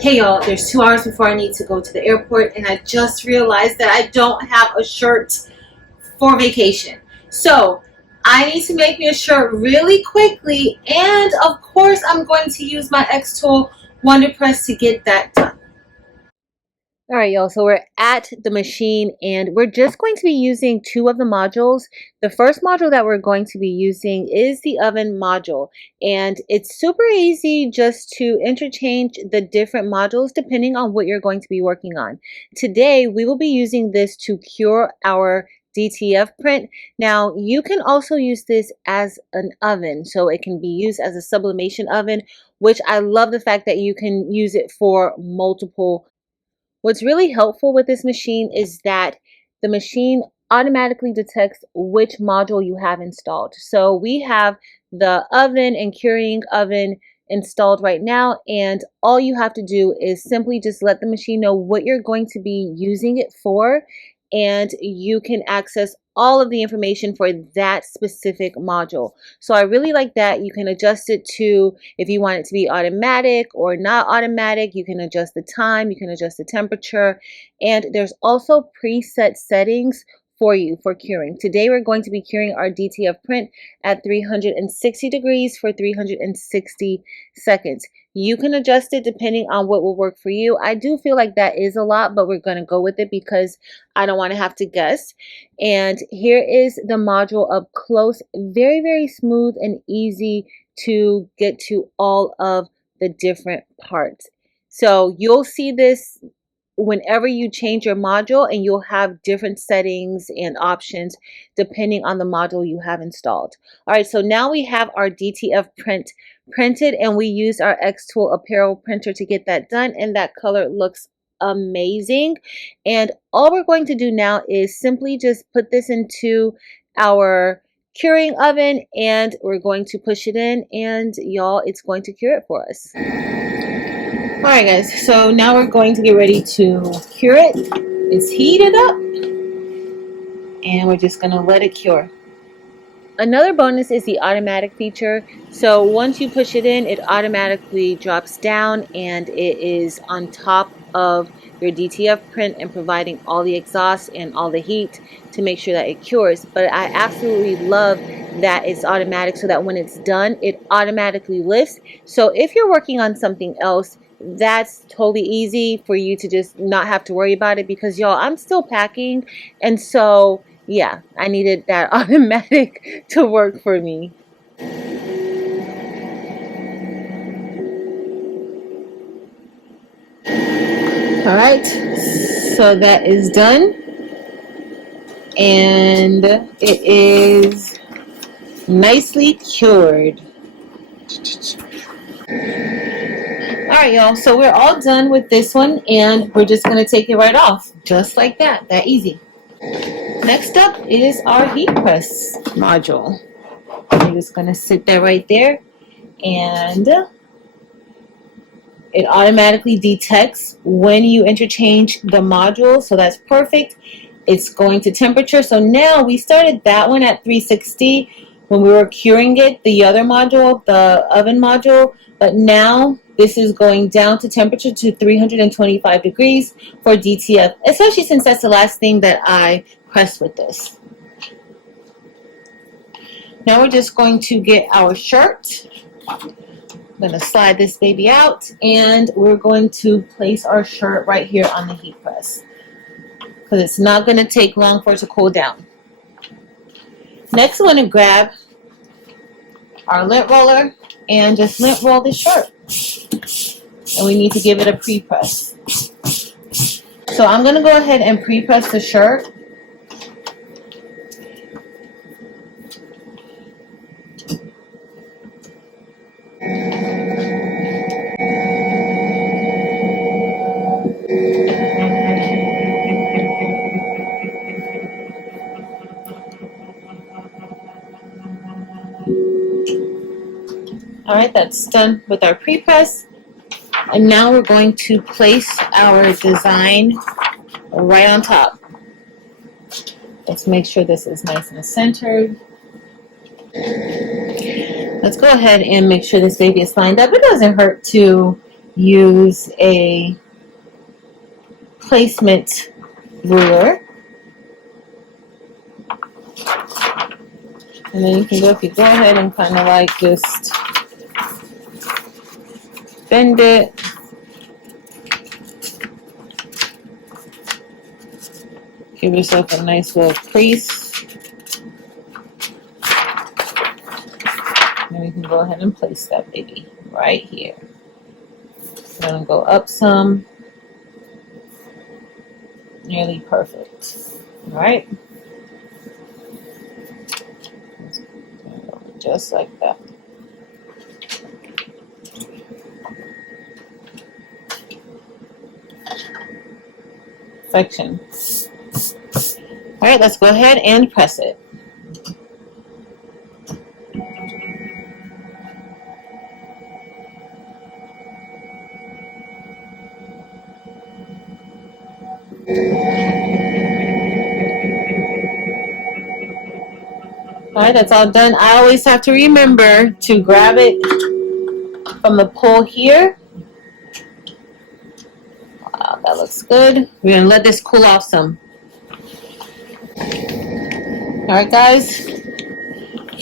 Hey y'all, there's 2 hours before I need to go to the airport, and I just realized that I don't have a shirt for vacation. So I need to make me a shirt really quickly, and of course I'm going to use my Xtool Wonderpress to get that done. All right, y'all, so we're at the machine and we're just going to be using two of the modules. The first module that we're going to be using is the oven module, and it's super easy just to interchange the different modules depending on what you're going to be working on. Today, we will be using this to cure our DTF print. Now, you can also use this as an oven, so it can be used as a sublimation oven, which I love the fact that you can use it for multiple. What's really helpful with this machine is that the machine automatically detects which module you have installed. So we have the oven and curing oven installed right now, and all you have to do is simply just let the machine know what you're going to be using it for, and you can access all of the information for that specific module. So I really like that. You can adjust it to, if you want it to be automatic or not automatic, you can adjust the time, you can adjust the temperature, and there's also preset settings for you for curing. Today we're going to be curing our DTF print at 360 degrees for 360 seconds. You can adjust it depending on what will work for you. I do feel like that is a lot, but we're going to go with it because I don't want to have to guess. And here is the module up close. Very, very smooth and easy to get to all of the different parts. So you'll see this whenever you change your module, and you'll have different settings and options depending on the module you have installed. All right, so now we have our DTF print printed, and we use our Xtool apparel printer to get that done, and that color looks amazing. And all we're going to do now is simply just put this into our curing oven, and we're going to push it in, and y'all, it's going to cure it for us. All right, guys, so now we're going to get ready to cure it. It's heated up, and we're just going to let it cure. Another bonus is the automatic feature. So once you push it in, it automatically drops down, and it is on top of your DTF print and providing all the exhaust and all the heat to make sure that it cures. But I absolutely love that it's automatic, so that when it's done, it automatically lifts. So if you're working on something else, that's totally easy for you to just not have to worry about it, because y'all, I'm still packing, and so yeah, I needed that automatic to work for me. All right, so that is done, and it is nicely cured. All right, y'all, so we're all done with this one, and we're just going to take it right off, just like that easy. Next up is our heat press module. I'm just going to sit there right there, and it automatically detects when you interchange the module, so that's perfect. It's going to temperature. So now we started that one at 360 when we were curing it, the other module, the oven module, but now this is going down to temperature to 325 degrees for DTF, especially since that's the last thing that I pressed with this. Now we're just going to get our shirt. I'm going to slide this baby out, and we're going to place our shirt right here on the heat press, because it's not going to take long for it to cool down. Next, we're going to grab our lint roller and just lint roll this shirt. And we need to give it a pre-press. So I'm going to go ahead and pre-press the shirt. All right, that's done with our pre-press. And now we're going to place our design right on top. Let's make sure this is nice and centered. Let's go ahead and make sure this baby is lined up. It doesn't hurt to, use a placement ruler. And then you can go, if you go ahead and kind of like just bend it. Give yourself a nice little crease. And you can go ahead and place that baby right here. I'm gonna go up some. Nearly perfect. All right. Just like that. Perfection. All right, let's go ahead and press it. All right, that's all done. I always have to remember to grab it from the pull here. Wow, that looks good. We're gonna let this cool off some. All right, guys,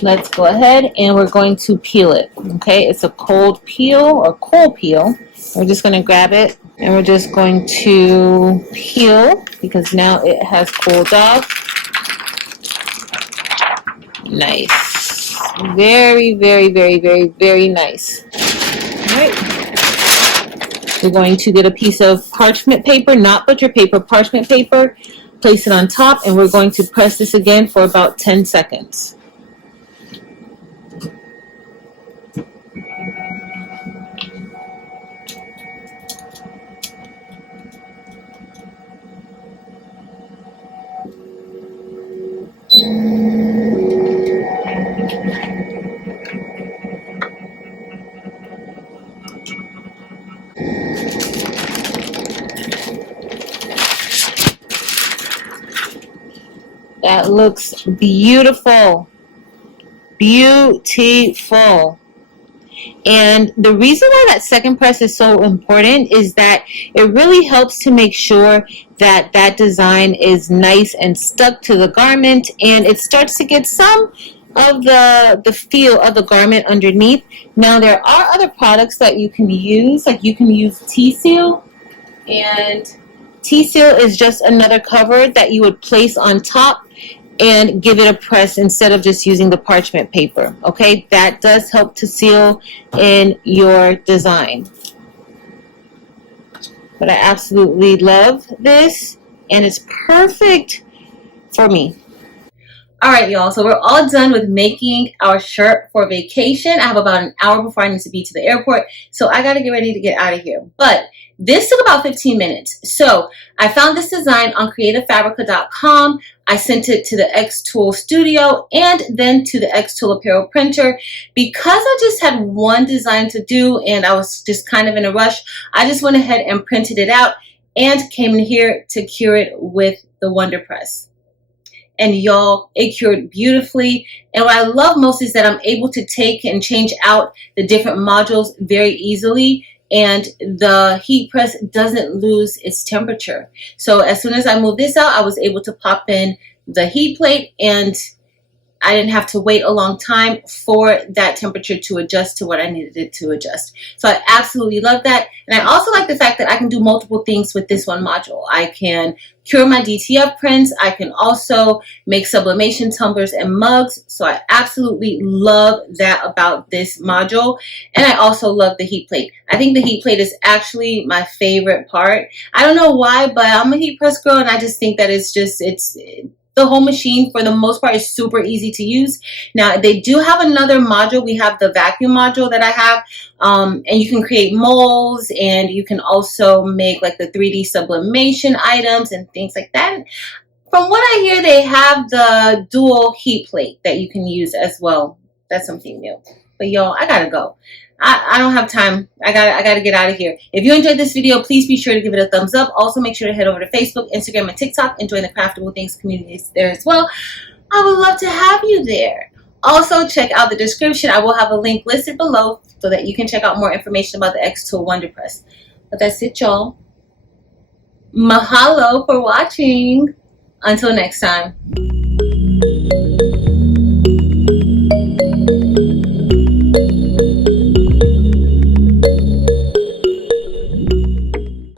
let's go ahead and we're going to peel it. Okay, it's a cold peel or cold peel. We're just gonna grab it and we're just going to peel because now it has cooled off. Nice. Very, very, very, very, very nice. All right. We're going to get a piece of parchment paper, not butcher paper, parchment paper, place it on top, and we're going to press this again for about 10 seconds. That looks beautiful. Beautiful. And the reason why that second press is so important is that it really helps to make sure that that design is nice and stuck to the garment, and it starts to get some of the feel of the garment underneath. Now there are other products that you can use, like you can use T-Seal, and T-Seal is just another cover that you would place on top and give it a press instead of just using the parchment paper. Okay, that does help to seal in your design. But I absolutely love this, and it's perfect for me. All right, y'all, so we're all done with making our shirt for vacation. I have about an hour before I need to be to the airport, so I got to get ready to get out of here. But this took about 15 minutes. So I found this design on creativefabrica.com. I sent it to the Xtool studio and then to the Xtool apparel printer. Because I just had one design to do and I was just kind of in a rush, I just went ahead and printed it out and came in here to cure it with the Wonderpress. And y'all, it cured beautifully. And what I love most is that I'm able to take and change out the different modules very easily, and the heat press doesn't lose its temperature. So as soon as I moved this out, I was able to pop in the heat plate, and I didn't have to wait a long time for that temperature to adjust to what I needed it to adjust. So I absolutely love that. And I also like the fact that I can do multiple things with this one module. I can cure my DTF prints. I can also make sublimation tumblers and mugs. So I absolutely love that about this module. And I also love the heat plate. I think the heat plate is actually my favorite part. I don't know why, but I'm a heat press girl, and I just think that it's the whole machine for the most part is super easy to use. Now they do have another module. We have the vacuum module that I have, and you can create molds, and you can also make like the 3D sublimation items and things like that. From what I hear, they have the dual heat plate that you can use as well. That's something new. But y'all, I gotta go. I don't have time. I gotta get out of here. If you enjoyed this video, please be sure to give it a thumbs up. Also, make sure to head over to Facebook, Instagram, and TikTok and join the Craftable Things communities there as well. I would love to have you there. Also, check out the description. I will have a link listed below so that you can check out more information about the Xtool Wonderpress. But that's it, y'all. Mahalo for watching. Until next time.